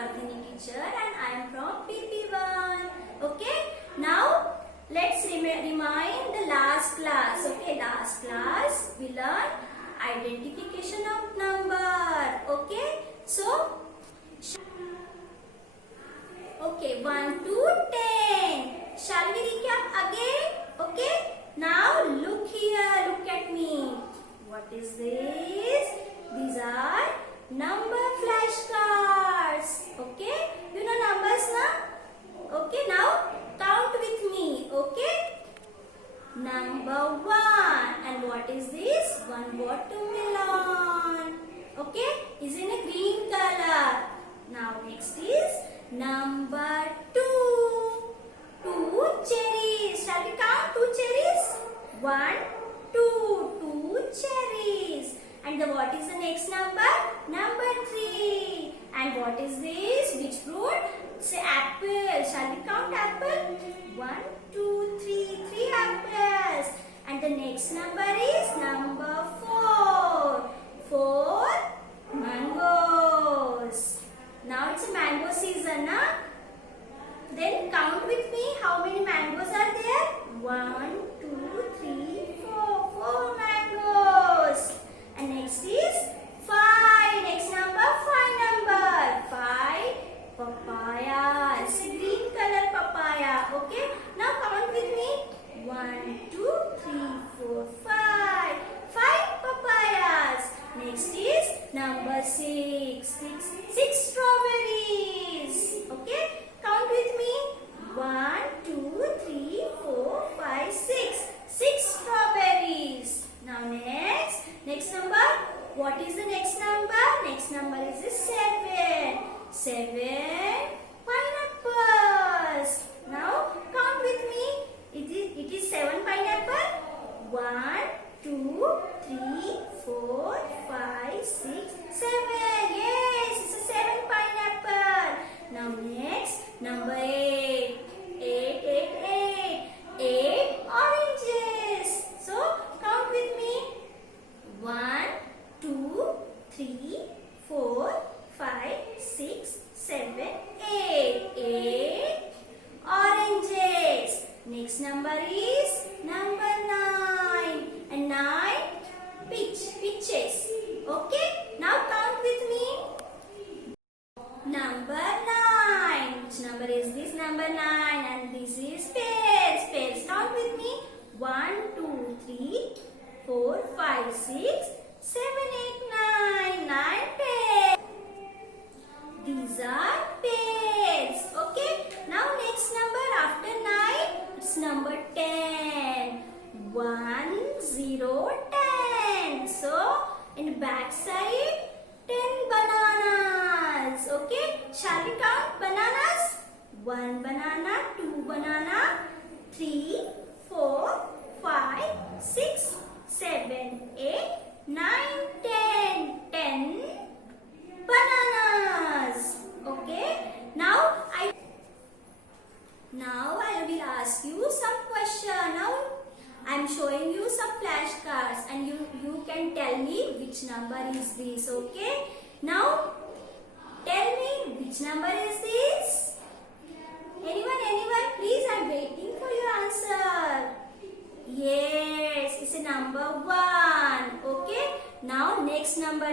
Vardhini teacher and I am from PP1. Okay, now let's remind the last class. Okay, last class we learned identification of number. Okay, so okay, 1 to 10. Shall we recap again? Okay, now look here, look at me. What is this? These are number flashcards. Okay, you know numbers now? Okay, now count with me. Okay, number 1. And what is this? One watermelon. Okay, is in a green color. Now next is number 2. 2 cherries. Shall we count 2 cherries? 1, 2 cherries. And what is the next number? Number 3. And what is this? Which fruit? Say apple. Shall we count apple? 1, 2, 3 apples. And the next number is number 4. 4 mangoes. Now it's a mango season, huh? Then count with me how many mangoes are there? 1, 2, 3, 4. 4 mangoes. And next is 5. Next number, 5 papaya. It's a green color papaya. Okay. Now count with me. 1, 2, 3, 4, 5. 5 papayas. Next is number 6. 6 strawberries. Okay. Count with me. 1, 2, 3, 4, 5, 6. 6 strawberries. Now next number. What is the next number? Next number is 7. 7 pineapples. Now count with me. It is 7 pineapple. 1, 2, 3, 4, 5, 6, 7. Yes, it's a 7 pineapple. Now next, number 8. 8 oranges. So count with me. 1, 2, 3, 4, 5, 6, 7, 8. 8 oranges. Next number is number 9. And 9 peaches. Okay. Now count with me. Number 9. Which number is this? Number 9. And this is pears. Pears. Count with me. 1, 2, 3, 4, 5, 6, 7, 8, 9. 9 pears. These are pears. Okay. Now next number after 9. It's number 10. 1, 0, 10. So in the back side 10 bananas. Okay. Shall we count bananas? 1 banana, 2 banana, 3, 4, 5, 6, 7, 8, 9, 10. 10 bananas. Okay. Now I will ask you some question. Now I am showing you some flashcards and you can tell me which number is this. Okay. Now tell me which number is this? Anyone? Please, I am waiting for your answer. Yes, it's a number 1. Okay. Now next number.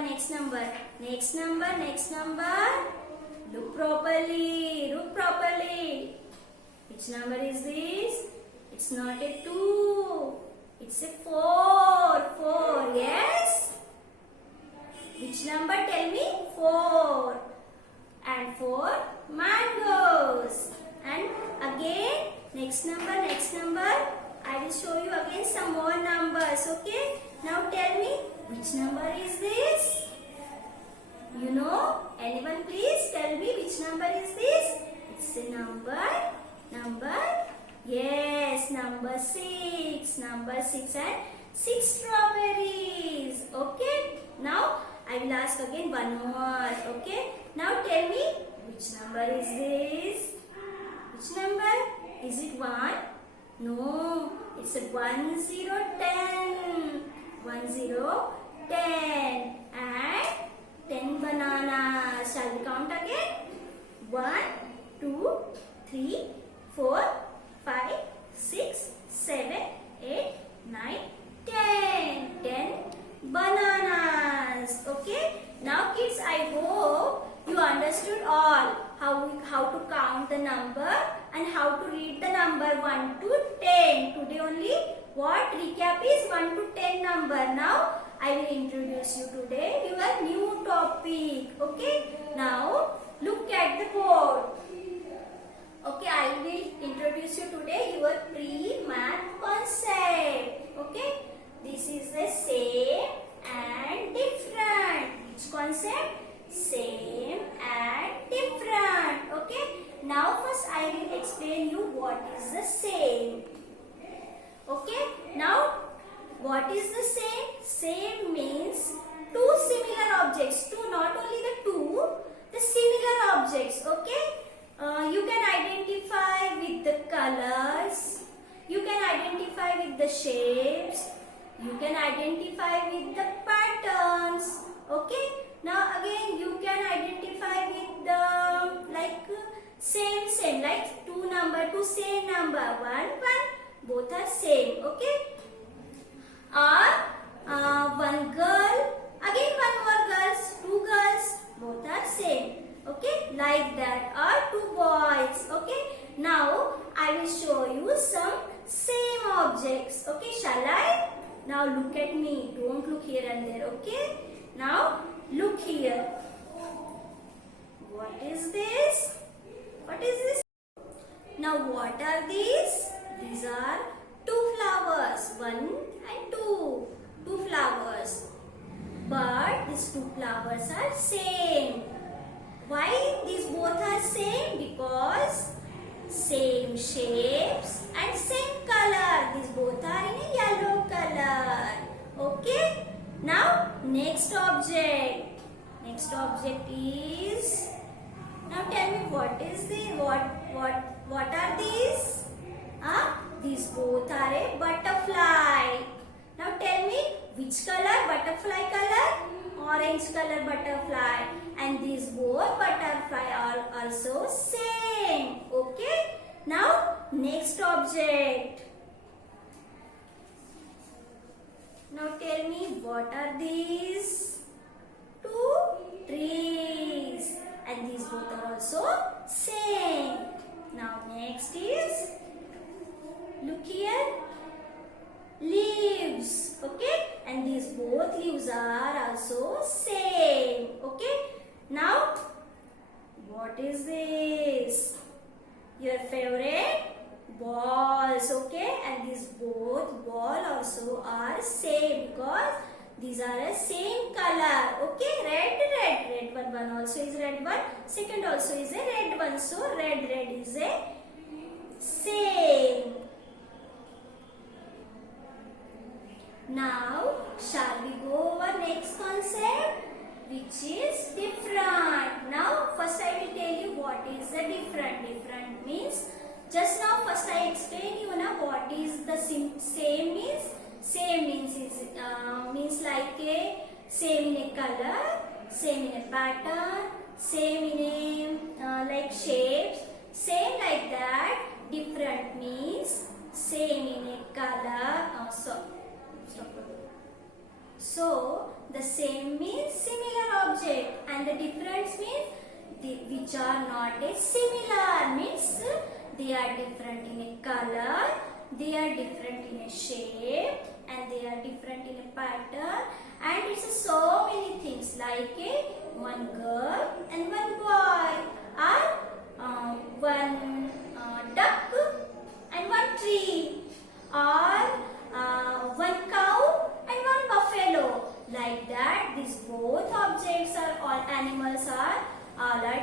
Look properly. Which number is this? It's not a 2. It's a 4. 4. Yes? Which number? Tell me. 4. And 4 mangoes. And again, next number. I will show you again some more numbers. Okay? Now tell me, which number is this? You know? Anyone please tell me which number is this? It's a number. Yes, number 6. Number 6 and 6 strawberries. Okay? Now I will ask again one more. Okay? Now tell me which number is this? Which number? Is it 1? No, it's a 1, 0, 10. 1, 0, 10. And 10 bananas. Shall we count again? 1, 2, 3, 4, 5, 6, 7, 8, 9, 10. 10 bananas. Okay. Now kids, I hope you understood all how to count the number and how to read the number 1 to 10. Today only what recap is 1 to 10 number. Now I will introduce you today your new topic. Okay. Now look at the board. Okay, I will introduce you today your pre-math concept. Okay, this is the same and different. Which concept? Same and different. Okay, now first I will explain you what is the same. Okay, now what is the same? Same means two similar objects. Two, not only the two, the similar objects. Okay. You can identify with the colors, you can identify with the shapes, you can identify with the patterns. Okay. Now again you can identify with the same like two same number, 1, 1, both are same. Okay. Or one girl, again one more girls, two girls, both are same. Okay, like that. Or two boys. Okay, now I will show you some same objects. Okay, shall I? Now look at me. Don't look here and there. Okay, now look here. What is this? What is this? Now what are these? These are two flowers. 1 and 2. Two flowers. But these two flowers are same. Why these both are same? Because same shapes and same color. These both are in a yellow color. Okay. Now next object. Next object is. Now tell me what is the what are these? These both are a butterfly. Now tell me which color? Butterfly color? Orange color butterfly. And these both butterfly are also same. Okay. Now next object. Now tell me what are these? Two trees. And these both are also same. Now next is, look here, leaves. Okay. And these both leaves are also same. Okay. Now what is this? Your favorite balls. Okay. And these both ball also are same because these are a same color. Okay. Red one also is red one. Second also is a red one. So red is a same. Now, shall we go over next concept, which is different. Now, first I will tell you what is the different. Different means, just now first I explain you now what is the same means. Same means like a same in a color, same in a pattern, same in a like shapes, same like that. Different means same in a color. So the same means similar object and the difference means which are not a similar, means they are different in a color, they are different in a shape and they are different in a pattern, and it's so many things like one girl and one boy, or one duck and one tree, or one cow and one buffalo. Like that, these both objects are all animals are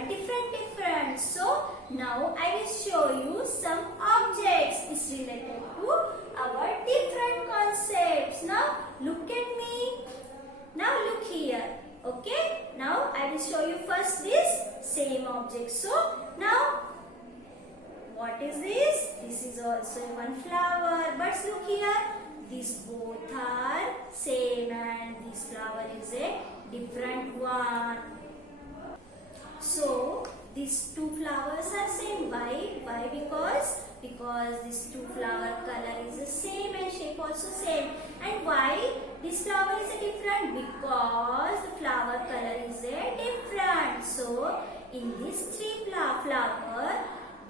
different. So now I will show you some objects is related to our different concepts. Now look at me. Now look here. Okay. Now I will show you first this same object. So now what is this? This is also one flower. But look here. These both are same and this flower is a different one. So these two flowers are same. Why? Because this two flower color is the same and shape also same. And why this flower is different? Because the flower color is different. So in these three flower,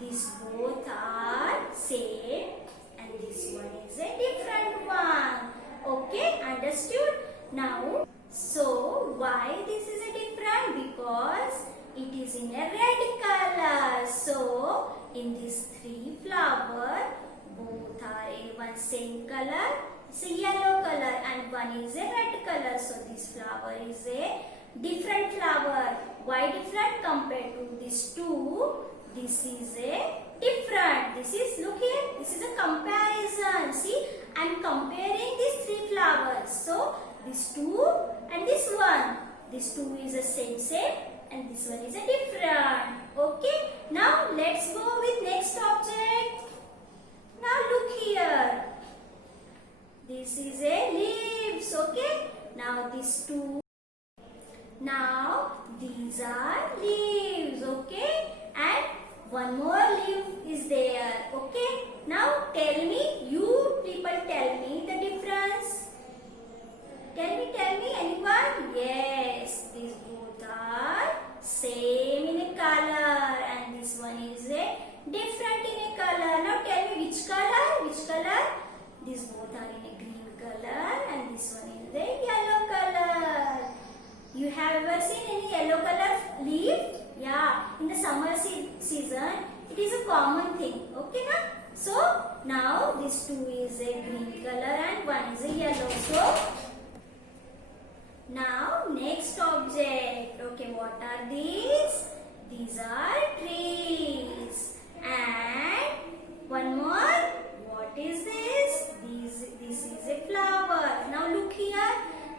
these both are same and this one is a different one. Okay, understood? Now, so why this is a different? Because it is in a red color. So in these three flower, both are a one same color. It's a yellow color and one is a red color. So this flower is a different flower. Why different compared to these two? This is a different. This is, look here, this is a comparison. See, I am comparing these three flowers. So this two and this one. This two is the same and this one is a different. Okay. Now let's go with next object. Now look here. This is a leaves. Okay. Now these two. Now these are leaves. Okay. And one more leaf is there. Okay. Now tell me, you people tell me the difference. Tell me anyone? Yes, these both are same in a color and this one is a different in a color. Now tell me which color? Which color? These both are in a green color and this one is a yellow color. You have ever seen any yellow color leaf? Yeah, in the summer season, it is a common thing. Okay, na? So now this two is a green color and one is a yellow. So now next object. Okay, what are these? These are trees. And one more. What is this? This is a flower. Now look here.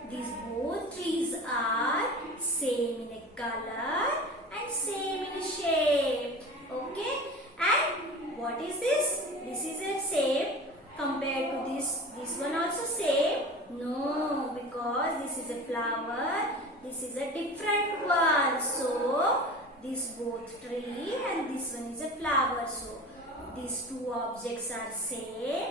These both trees are same in a color and same in a shape. Okay. And what is this? This is a shape compared to this. This one also same. No, because this is a flower, this is a different one. So, this both tree and this one is a flower. So, these two objects are same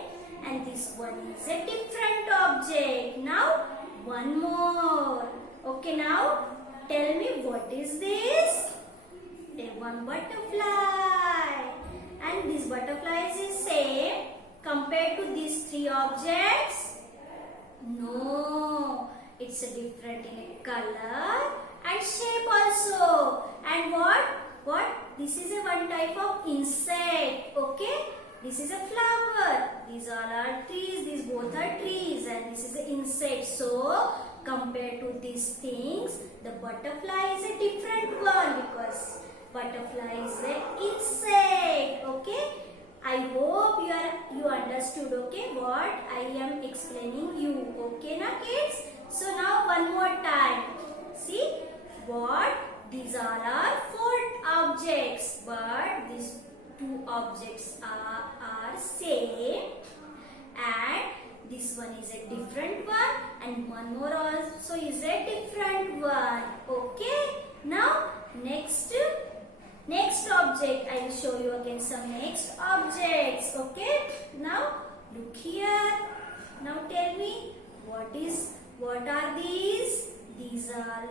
and this one is a different object. Now, one more. Okay, now tell me what is this? One butterfly. And this butterfly is same compared to these three objects. No, it's a different in a color and shape also. And what? This is a one type of insect. Okay, this is a flower. These all are trees. These both are trees, and this is an insect. So compared to these things, the butterfly is a different one because butterfly is an insect. Okay. I hope you understood, okay, what I am explaining you. Okay, na kids? So now one more time. See what? These are four objects, but these two objects are same and this one is a different one and one more also is a different one. Okay? Now next object, I will show you again some next objects. Okay? Now look here. Now tell me what are these? These are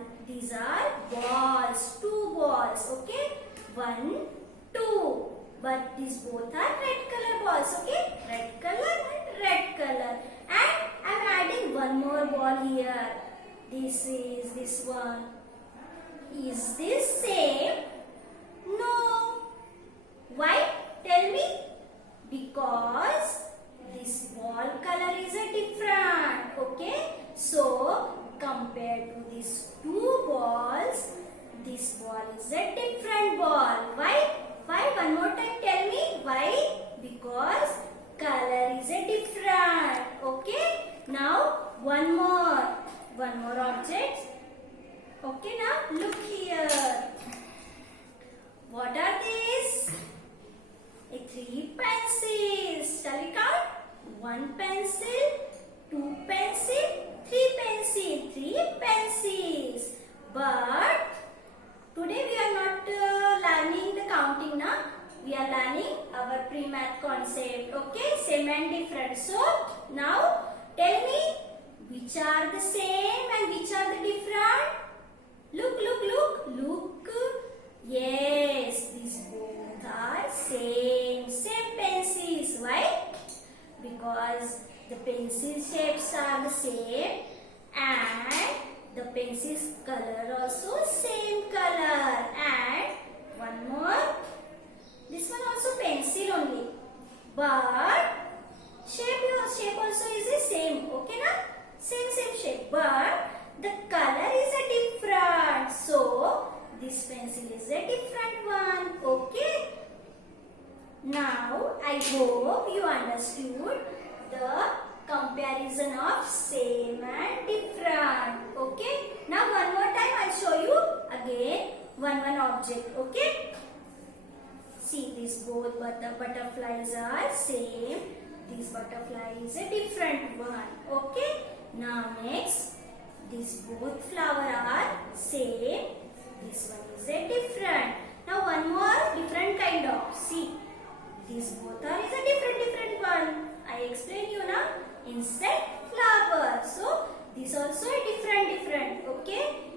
balls. Two balls. Okay? 1, 2. But these both are red color balls. Okay? Red color and red color. And I am adding one more ball here. This one. Is this same? No. Why? Tell me. Because this ball color is a different. Okay. So compared to these two balls, this ball is a different ball. Why? Why? One more time tell me. Why? Because color is a different. Okay. Now one more object. Okay. Now look here. What are these? 3 pencils. Shall we count? 1 pencil, 2 pencil, 3 pencil. 3 pencils. But today we are not learning the counting, na? different. So now tell me which are the same and which are the different. Look, look, look, look. Yes, these both are same pencils. Why? Because the pencil shapes are the same and the pencil's color also same color. And one more, this one also pencil only, but shape also is the same. Okay na? Same shape, but the color is a different. So this pencil is a different one. Okay. Now I hope you understood the comparison of same and different. Okay. Now one more time I'll show you again one object. Okay. See, these both butterflies are same. This butterfly is a different one. Okay. Now next, these both flowers are same. This one is a different. Now one more different kind of. See, these both are is a different one. I explain you now. Insect, flower. So this also a different. Okay.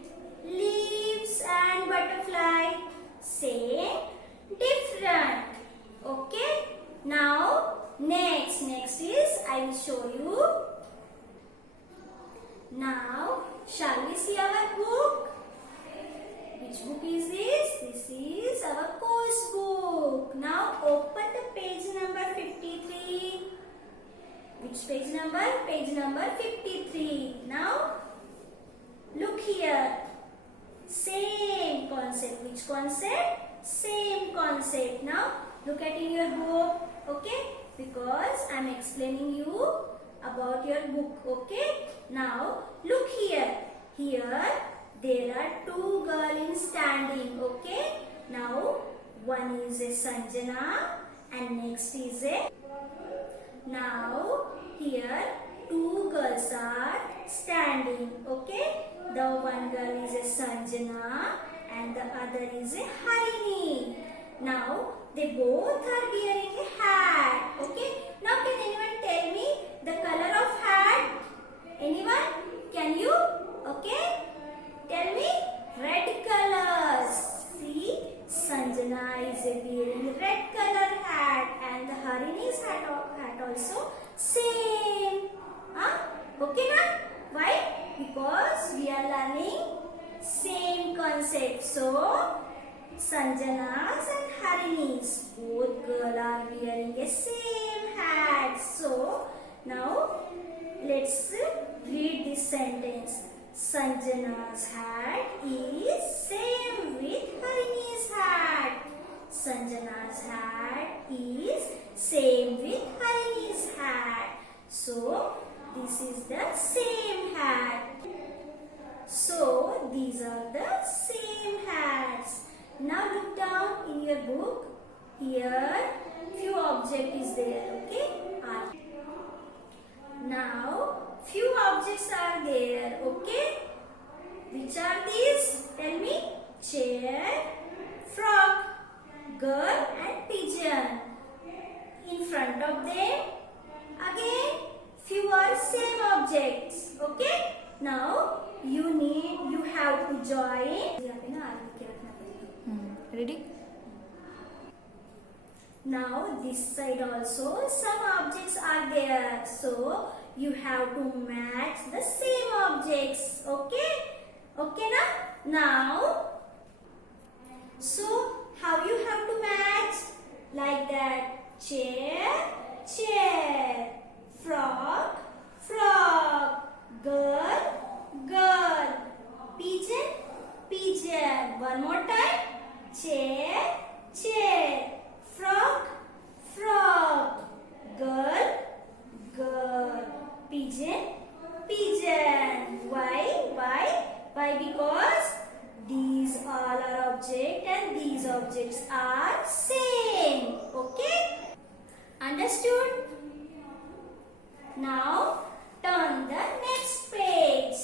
Leaves and butterfly same, different. Okay. Now next is I will show you. Now shall we see our book? Which book is this? This is our course book. Now open the page number 53. Which page number? Page number 53. Now look here. Same concept. Which concept? Same concept. Now look at in your book. Okay? Because I am explaining you about your book. Okay? Now look here. Here there are two girls standing. Okay? Now one is a Sanjana and next is a. Now here two girls are standing. Okay? The one girl is a Sanjana and the other is a Harini. Now they both are wearing a hat. Okay? Now can anyone tell me the color of hat? Anyone? Can you? Okay? Tell me. Red colors. See, Sanjana is wearing red color hat and the Harini's hat also same. Huh? Okay na? Why? Because we are learning same concept. So Sanjana's and Harini's both girls are wearing a same hat. So now let's read this sentence. Sanjana's hat is same with Harini's hat. Sanjana's hat is same with Harini's hat. So this is the same hat. So these are the same hats. Now look down in your book. Here few object is there. Okay. Now few objects are there. Okay. Which are these? Tell me. Chair, frog, girl and pigeon. In front of them again few are same objects. Okay. Now you have to join. Ready? Now this side also some objects are there. So you have to match the same objects. Okay? Okay na? Now, so how you have to match? Like that. Chair, chair. Frog, frog. Girl, girl. Pigeon, pigeon. One more time. Chair, chair. Frog, frog. Girl, girl. Pigeon, pigeon. Why? Why? Because these all are objects and these objects are same. Okay? Understood? Now turn the next page.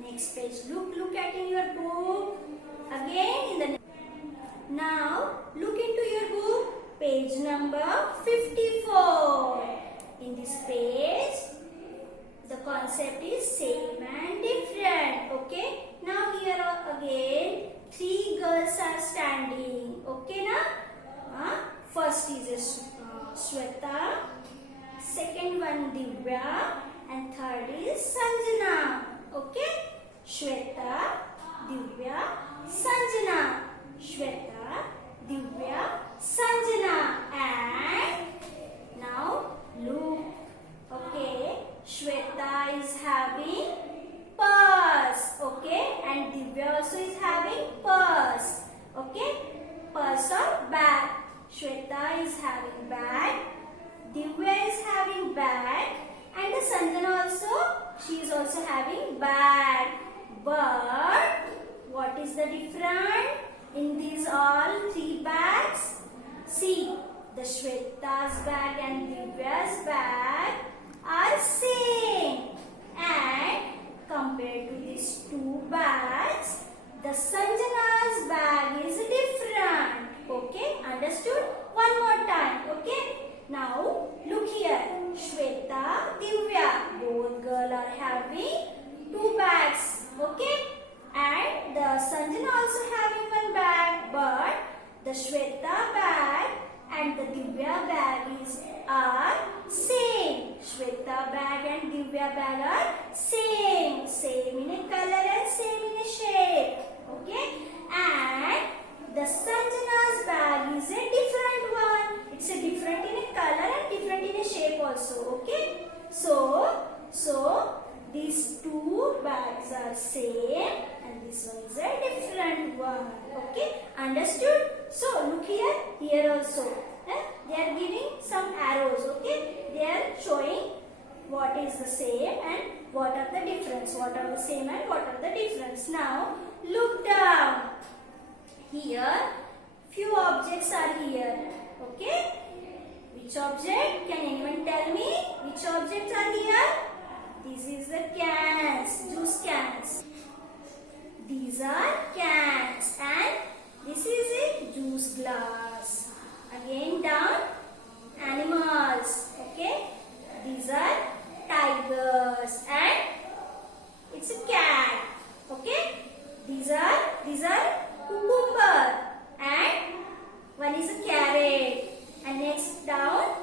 Next page. Look at in your book. Again in the. Now look into your book. page number 54. In this page, the concept is same and different. Okay. Now here again, three girls are standing. Okay, na? First is Shweta, second one Divya, and third is Sanjana. Okay. Shweta, Divya, Sanjana. Shweta, Divya, Sanjana. And now look. Okay. Shweta is having purse. Okay. And Divya also is having purse. Okay. Purse or bag. Shweta is having bag. Divya is having bag. And the Sanjana also, she is also having bag. But what is the difference in these all three bags? See, the Shweta's bag and Divya's bag are same. And compared to these two bags, the Sanjana's bag is different. Okay, understood? One more time. Okay. Now look here. Shweta, Divya, both girls are having two bags. Okay. And the Sanjana also having one bag, but the Shweta bag and the Divya bag are same. Shweta bag and Divya bag are same. Same in a color and same in a shape. Okay. And the Sanjana's bag is a different one. It's a different in a color and different in a shape also. Okay. So these two bags are same and this one is a different one. Okay. Understood? So look here. Here also. They are giving some arrows. Okay. They are showing what is the same and what are the difference. What are the same and what are the difference. Now look down. Here few objects are here. Okay. Which object? Can anyone tell me? Which objects are here? This is the cans, juice cans. These are cans and this is a juice glass. Again down, animals. Okay. These are tigers and it's a cat. Okay. These are cucumber and one is a carrot. And next down,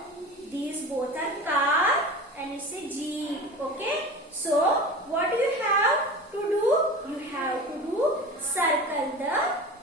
these both are car and it's a jeep. Okay. So what do you have to do? You have to do circle the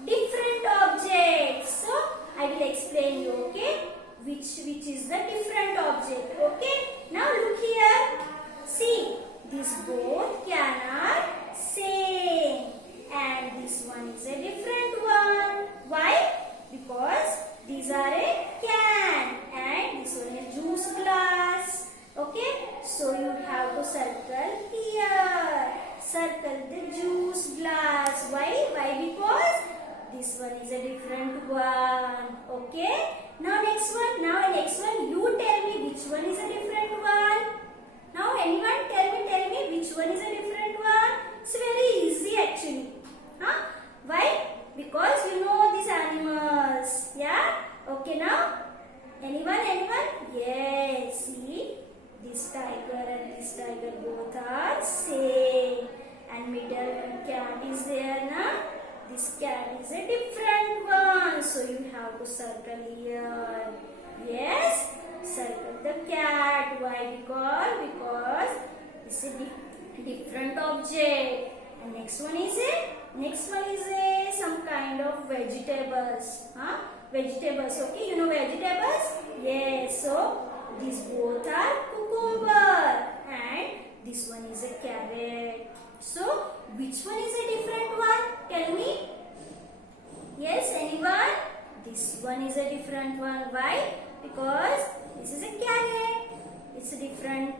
different objects. So I will explain you. Okay. Which is the different object. Okay. Now look here. See, these both can are same. And this one is a different one. Why? Because these are a can and this one is juice glass. Okay. So you have to circle here. Circle the juice glass. Why? Because this one is a different one. Okay. Now next one. You tell me which one is a different one. Now anyone tell me which one is a different one. It's very easy actually. Why? Because you know these animals. Yeah? Okay now? Anyone? Yes. See? This tiger and this tiger both are same. And middle cat is there now. This cat is a different one. So you have to circle here. Yes? Circle the cat. Why? Because it's a different object. And next one is some kind of vegetables. Vegetables. Okay, you know vegetables? Yes. So these both are cucumber and this one is a carrot. So which one is a different one? Tell me. Yes, anyone? This one is a different one. Why? Because this is a carrot. It's a different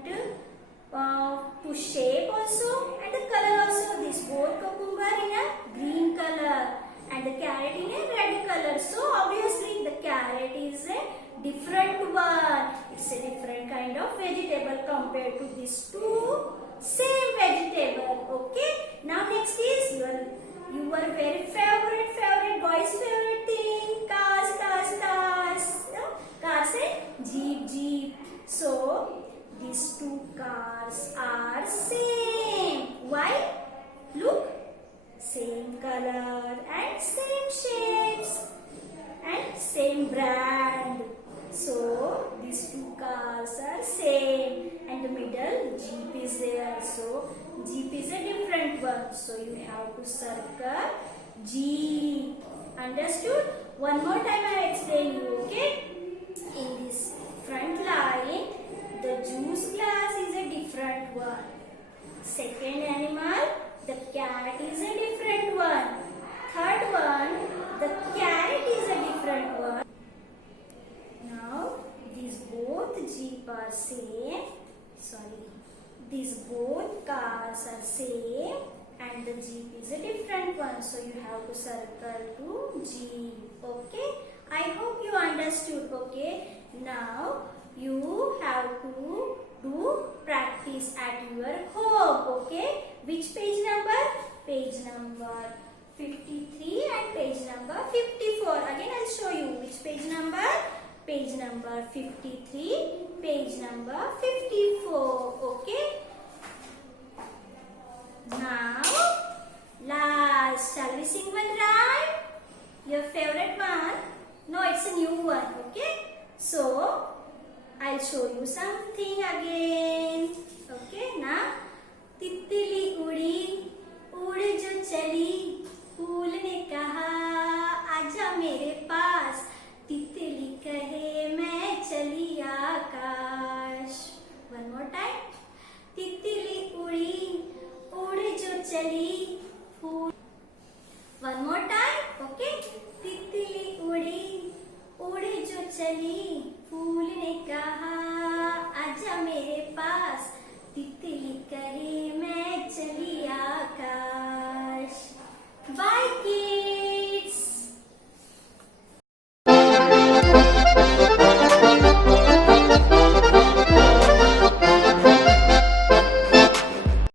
to shape also and the color also. This both cucumber in a green color and the carrot in a red color. So obviously the carrot is a different one. It's a different kind of vegetable compared to these two same vegetable. Okay. Now next is your very favorite boy's favorite thing. Cars. same color and same shapes and same brand. So these two cars are same and the middle jeep is there. So jeep is a different one. So you have to circle jeep. Understood? One more time I explain you. Okay? In this front line, the juice glass is a different one. Second animal, the cat is a different one. Third one, the carrot is a different one. Now, these both jeep are same. Sorry, these both cars are same and the jeep is a different one. So you have to circle to jeep. Okay? I hope you understood. Okay? Now you have to do practice at your home. Okay? Which page number? Page number 53 and page number 54. Again I'll show you which page number. Page number 53, page number 54. Okay? Now, last, shall we sing one rhyme? Your favorite one? No, it's a new one. Okay? So, I'll show you something again. Okay? Now, तितली उड़ी, उड़ जो चली, फूल ने कहा आजा मेरे पास, तितली कहे मैं चली आकाश. One more time. तितली उड़ी, उड़ जो चली, फूल. One more time. Okay. तितली उड़ी, उड़ जो चली, फूल ने कहा आजा मेरे पास,